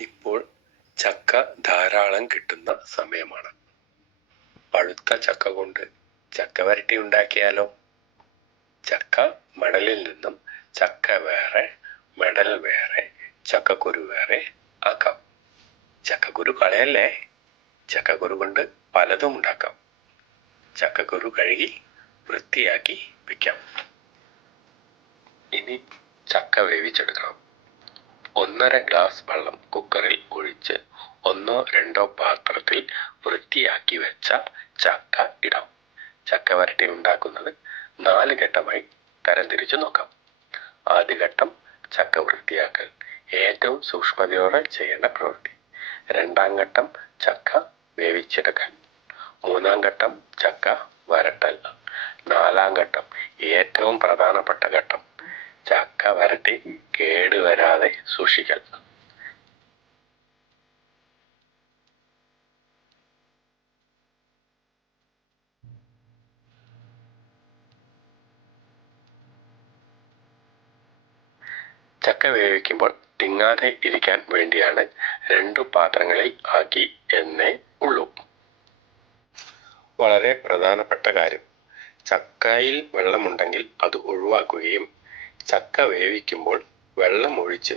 ഇപ്പോൾ ചക്ക ധാരാളം കിട്ടുന്ന സമയമാണ്. പഴുത്ത ചക്ക കൊണ്ട് ചക്ക വരട്ടി ഉണ്ടാക്കിയാലോ? ചക്ക മടലിൽ നിന്നും ചക്ക വേറെ മെഡൽ വേറെ ചക്കക്കുരു വേറെ ആക്കാം. ചക്കക്കുരു കളയല്ലേ? ചക്കക്കുരു കൊണ്ട് പലതും ഉണ്ടാക്കാം. ചക്കക്കുരു കഴുകി വൃത്തിയാക്കി വെക്കാം. ഇനി ചക്ക വേവിച്ചെടുക്കണം. ഒന്നര ഗ്ലാസ് വെള്ളം കുക്കറിൽ ഒഴിച്ച് ഒന്നോ രണ്ടോ പാത്രത്തിൽ വൃത്തിയാക്കി വെച്ച ചക്ക ഇടാം. ചക്ക വരട്ടി ഉണ്ടാക്കുന്നത് നാല് ഘട്ടമായി തരംതിരിച്ചു നോക്കാം. ആദ്യ ഘട്ടം ചക്ക വൃത്തിയാക്കൽ ഏറ്റവും സൂക്ഷ്മതയോടെ ചെയ്യേണ്ട പ്രവൃത്തി. രണ്ടാം ഘട്ടം ചക്ക വേവിച്ചെടുക്കൽ മൂന്നാം ഘട്ടം ചക്ക വരട്ടൽ നാലാം ഘട്ടം ഏറ്റവും പ്രധാനപ്പെട്ട ഘട്ടം ചക്ക വരട്ടി കേടുവരാതെ സൂക്ഷിക്കൽ. ചക്ക വേവിക്കുമ്പോൾ തിങ്ങാതെ ഇരിക്കാൻ വേണ്ടിയാണ് രണ്ടു പാത്രങ്ങളിൽ ആക്കി എന്നേ ഉള്ളൂ. വളരെ പ്രധാനപ്പെട്ട കാര്യം. ചക്കയിൽ വെള്ളമുണ്ടെങ്കിൽ അത് ഒഴിവാക്കുകയും ചക്ക വേവിക്കുമ്പോൾ വെള്ളം ഒഴിച്ച്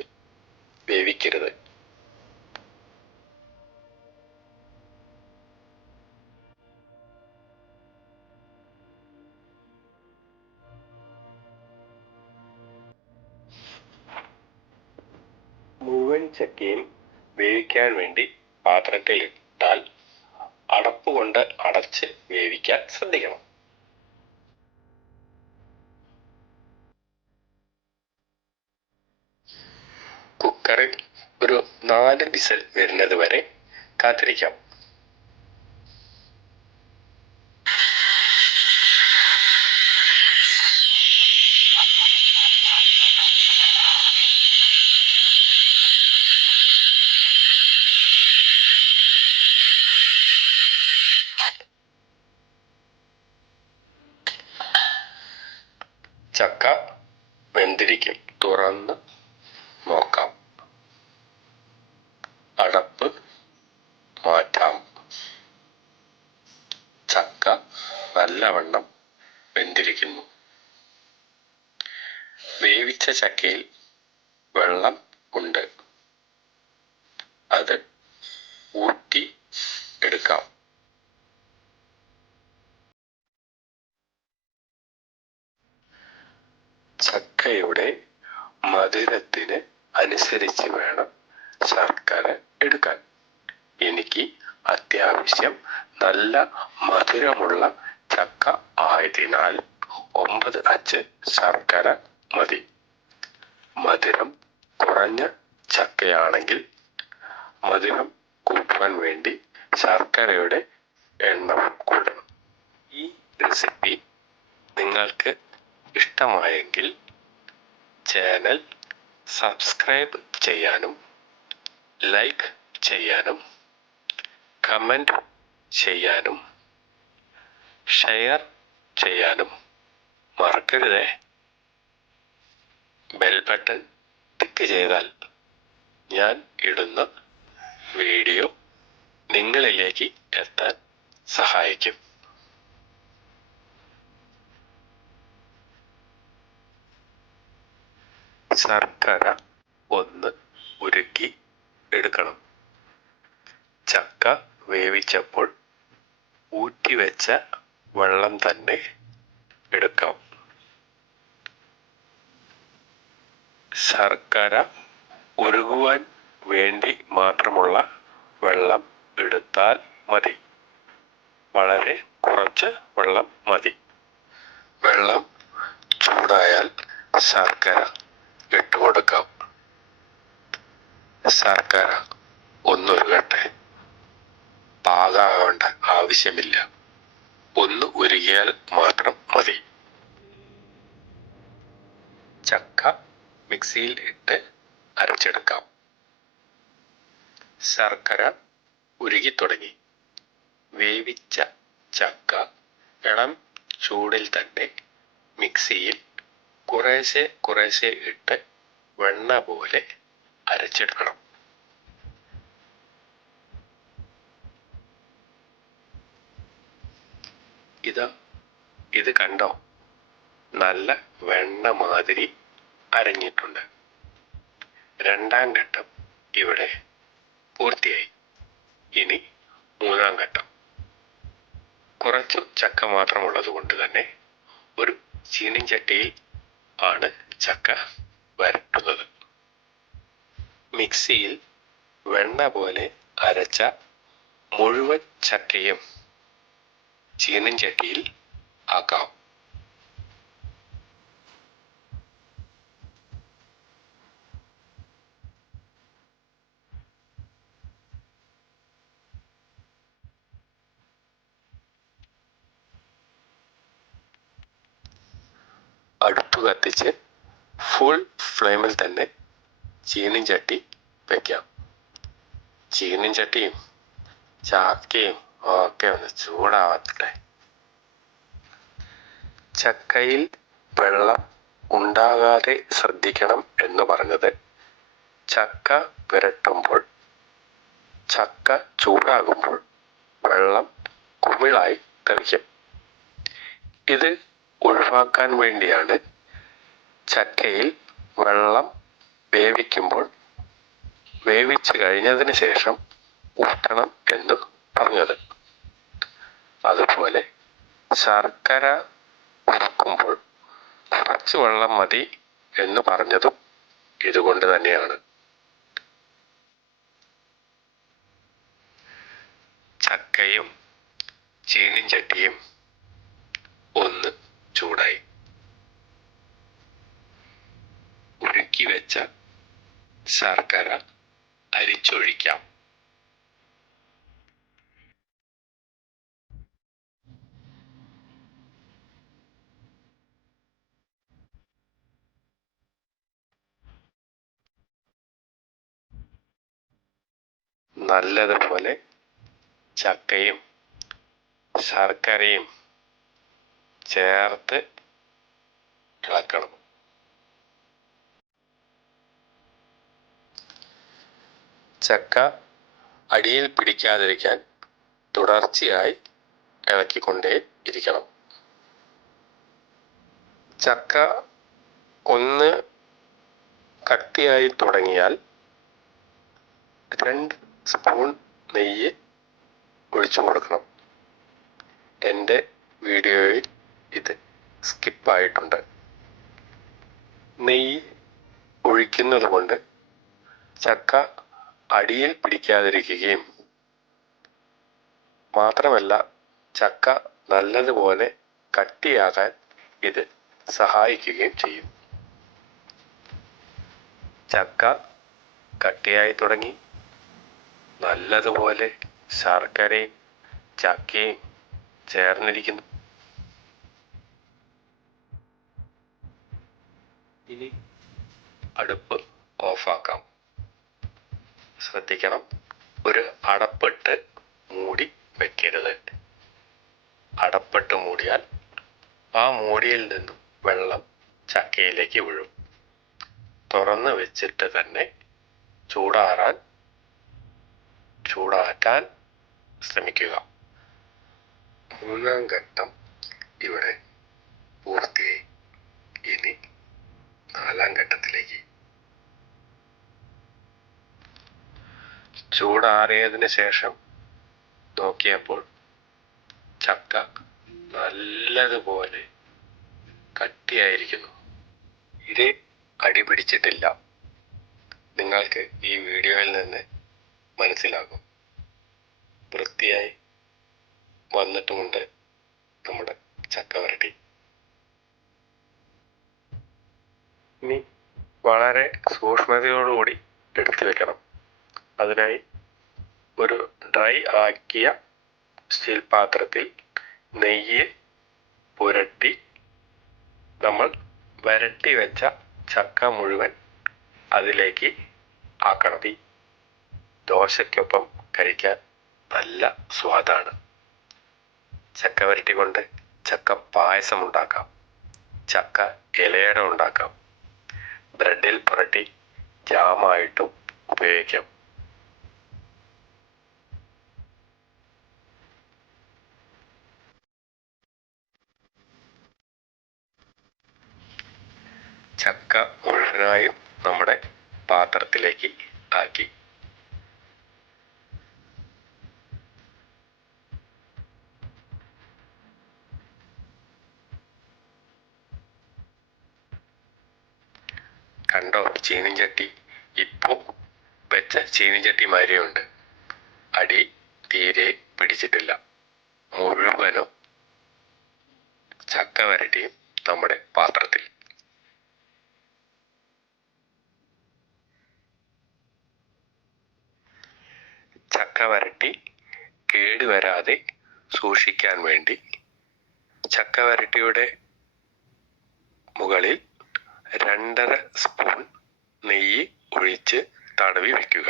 വേവിക്കരുത്. മുഴുവൻ ചക്കയും വേവിക്കാൻ വേണ്ടി പാത്രത്തിലിട്ടാൽ അടപ്പ് കൊണ്ട് അടച്ച് വേവിക്കാൻ ശ്രദ്ധിക്കണം. കുക്കറിൽ ഒരു നാല് വിസൽ വരുന്നത് വരെ കാത്തിരിക്കാം ചക്ക വെന്തിരിക്കും തുറന്ന് നോക്കാം അടപ്പ് മാറ്റാം ചക്ക നല്ലവണ്ണം വെന്തിരിക്കുന്നു. വേവിച്ച ചക്കയിൽ വെള്ളം ഉണ്ട്. അത് ഊറ്റി എടുക്കാം. ചക്കയുടെ മധുരത്തിന് അനുസരിച്ച് വേണം ശർക്കര എടുക്കാൻ. എനിക്ക് അത്യാവശ്യം നല്ല മധുരമുള്ള ചക്ക ആയതിനാൽ ഒമ്പത് അച്ച് ശർക്കര മതി. മധുരം കുറഞ്ഞ ചക്കയാണെങ്കിൽ മധുരം കൂട്ടുവാൻ വേണ്ടി ശർക്കരയുടെ എണ്ണം കൂട്ടണം ഈ റെസിപ്പി നിങ്ങൾക്ക് ഇഷ്ടമായെങ്കിൽ ചാനൽ സബ്സ്ക്രൈബ് ചെയ്യാനും ലൈക്ക് ചെയ്യാനും കമന്റ് ചെയ്യാനും ഷെയർ ചെയ്യാനും മറക്കരുതേ. ബെൽ ബട്ടൺ ടിക്ക് ചെയ്താൽ ഞാൻ ഇടുന്ന വീഡിയോ നിങ്ങളിലേക്ക് എത്താൻ സഹായിക്കും. ശർക്കര ഒന്ന് ഉരുക്കി എടുക്കണം. ചക്ക വേവിച്ചപ്പോൾ ഊറ്റിവെച്ച വെള്ളം തന്നെ എടുക്കാം. ശർക്കര ഉരുകുവാൻ വേണ്ടി മാത്രമുള്ള വെള്ളം എടുത്താൽ മതി. വളരെ കുറച്ച് വെള്ളം മതി. വെള്ളം ചൂടായാൽ ശർക്കര ഇട്ടുകൊടുക്കാം ശർക്കര ഒന്നുരുകട്ടെ. പാകാവേണ്ട ആവശ്യമില്ല. ഒന്ന് ഉരുകിയാൽ മാത്രം മതി. ചക്ക മിക്സിയിൽ ഇട്ട് അരച്ചെടുക്കാം. ശർക്കര ഉരുകി തുടങ്ങി. വേവിച്ച ചക്ക ഇളം ചൂടിൽ തന്നെ മിക്സിയിൽ കുറേശ്ശെ കുറേശ്ശെ ഇട്ട് വെണ്ണ പോലെ അരച്ചെടുക്കണം. ഇത് ഇത് കണ്ടോ? നല്ല വെണ്ണ മാതിരി അരഞ്ഞിട്ടുണ്ട്. രണ്ടാം ഘട്ടം ഇവിടെ പൂർത്തിയായി. ഇനി മൂന്നാം ഘട്ടം. കുറച്ചു ചക്ക മാത്രമുള്ളത് കൊണ്ട് തന്നെ ഒരു ചീനിഞ്ചട്ടിയിൽ ആണ് ചക്ക വരട്ടുന്നത്. മിക്സിയിൽ വെണ്ണ പോലെ അരച്ച മുഴുവൻ ചക്കയും ചീനും ചട്ടിയിൽ ആക്കാം. അടുപ്പ് കത്തിച്ച് ഫുൾ ഫ്ലെയിമിൽ തന്നെ ചീനൻ ചട്ടി വെക്കാം. ചീനം ചട്ടിയും ചാക്കയും ഒക്കെ ഒന്ന് ചൂടാവട്ടെ. ചക്കയിൽ വെള്ളം ഉണ്ടാകാതെ ശ്രദ്ധിക്കണം എന്ന് പറഞ്ഞത്. ചക്ക പുരട്ടുമ്പോൾ ചക്ക ചൂടാകുമ്പോൾ വെള്ളം കുമിളായി തെറിക്കും ഇത് ഒഴിവാക്കാൻ വേണ്ടിയാണ് ചക്കയിൽ വെള്ളം വേവിക്കുമ്പോൾ വേവിച്ചു കഴിഞ്ഞതിന് ശേഷം ഊറ്റണം എന്ന് പറഞ്ഞത്. അതുപോലെ ശർക്കര ഉരുക്കുമ്പോൾ കുറച്ച് വെള്ളം മതി എന്ന് പറഞ്ഞതും ഇതുകൊണ്ട് തന്നെയാണ്. ചക്കയും ചീനും ചട്ടിയും ഒന്ന് ചൂടായി. ഉരുക്കി വെച്ച ശർക്കര അരിച്ചൊഴിക്കാം. നല്ലതുപോലെ ചക്കയും ശർക്കരയും ചേർത്ത് ഇളക്കണം. ചക്ക അടിയിൽ പിടിക്കാതിരിക്കാൻ തുടർച്ചയായി ഇളക്കിക്കൊണ്ടേ ഇരിക്കണം. ചക്ക ഒന്ന് കട്ടിയായി തുടങ്ങിയാൽ രണ്ട് സ്പൂൺ നെയ്യ് ഒഴിച്ചു കൊടുക്കണം. എന്റെ വീഡിയോയിൽ ഇത് സ്കിപ്പായിട്ടുണ്ട്. നെയ്യ് ഒഴിക്കുന്നത് കൊണ്ട് ചക്ക അടിയിൽ പിടിക്കാതിരിക്കുകയും മാത്രമല്ല ചക്ക നല്ലതുപോലെ കട്ടിയാകാൻ ഇത് സഹായിക്കുകയും ചെയ്യും. ചക്ക കട്ടിയായി തുടങ്ങി. നല്ലതുപോലെ ശർക്കരയും ചക്കയും ചേർന്നിരിക്കുന്നു. ഇനി അടുപ്പ് ഓഫാക്കാം. ശ്രദ്ധിക്കണം ഒരു അടപ്പിട്ട് മൂടി വെക്കരുത്. അടപ്പിട്ട് മൂടിയാൽ ആ മൂടിയിൽ നിന്നും വെള്ളം ചക്കയിലേക്ക് വീഴും. തുറന്ന് വെച്ചിട്ട് തന്നെ ചൂടാറാൻ ചൂടാക്കാൻ ശ്രമിക്കുക. മൂന്നാം ഘട്ടം ഇവിടെ പൂർത്തിയായി. ഇനി നാലാം ഘട്ടത്തിലേക്ക്. ചൂടാറിയതിന് ശേഷം നോക്കിയപ്പോൾ ചക്ക നല്ലതുപോലെ കട്ടിയായിരിക്കുന്നു. ഇത് അടിപിടിച്ചിട്ടില്ല. നിങ്ങൾക്ക് ഈ വീഡിയോയിൽ നിന്ന് മനസ്സിലാകും. വൃത്തിയായി വന്നിട്ടുമുണ്ട് നമ്മുടെ ചക്കവരട്ടി. ഇനി വളരെ സൂക്ഷ്മതയോടുകൂടി എടുത്തു വെക്കണം. അതിനായി ഒരു ഡ്രൈ ആക്കിയ സ്റ്റീൽ പാത്രത്തിൽ നെയ്യ് പുരട്ടി നമ്മൾ വരട്ടി വെച്ച ചക്ക മുഴുവൻ അതിലേക്ക് ആക്കണം. ദോശയ്ക്കൊപ്പം കഴിക്കാൻ നല്ല സ്വാദാണ് ചക്ക വരട്ടി കൊണ്ട് ചക്ക പായസം ഉണ്ടാക്കാം. ചക്ക ഇലയട ഉണ്ടാക്കാം. ബ്രെഡിൽ പുരട്ടി ജാമായിട്ടും ഉപയോഗിക്കാം. ചക്ക മുഴുവനായും നമ്മുടെ പാത്രത്തിലേക്ക് ആക്കി. ചീനിച്ചട്ടി. ഇപ്പോൾ വെച്ച ചീനിച്ചട്ടിമാരെയുണ്ട് അടി തീരെ പിടിച്ചിട്ടില്ല. മുഴുവനും ചക്ക വരട്ടിയും നമ്മുടെ പാത്രത്തിൽ. ചക്ക വരട്ടി കേടുവരാതെ സൂക്ഷിക്കാൻ വേണ്ടി ചക്ക വരട്ടിയുടെ മുകളിൽ രണ്ടര സ്പൂൺ നെയ്യ് ഒഴിച്ച് തടവി വെക്കുക.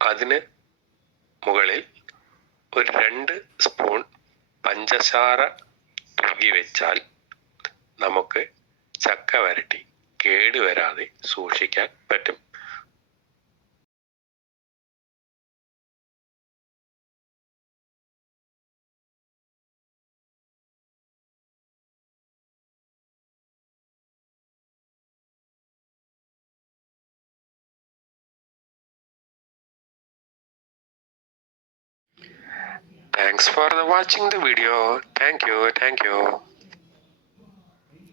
അതിന് മുകളിൽ ഒരു രണ്ട് സ്പൂൺ പഞ്ചസാര വെച്ചാൽ നമുക്ക് ചക്ക വരട്ടി കേടുവരാതെ സൂക്ഷിക്കാൻ പറ്റും. Thanks for watching the video. Thank you. Thank you.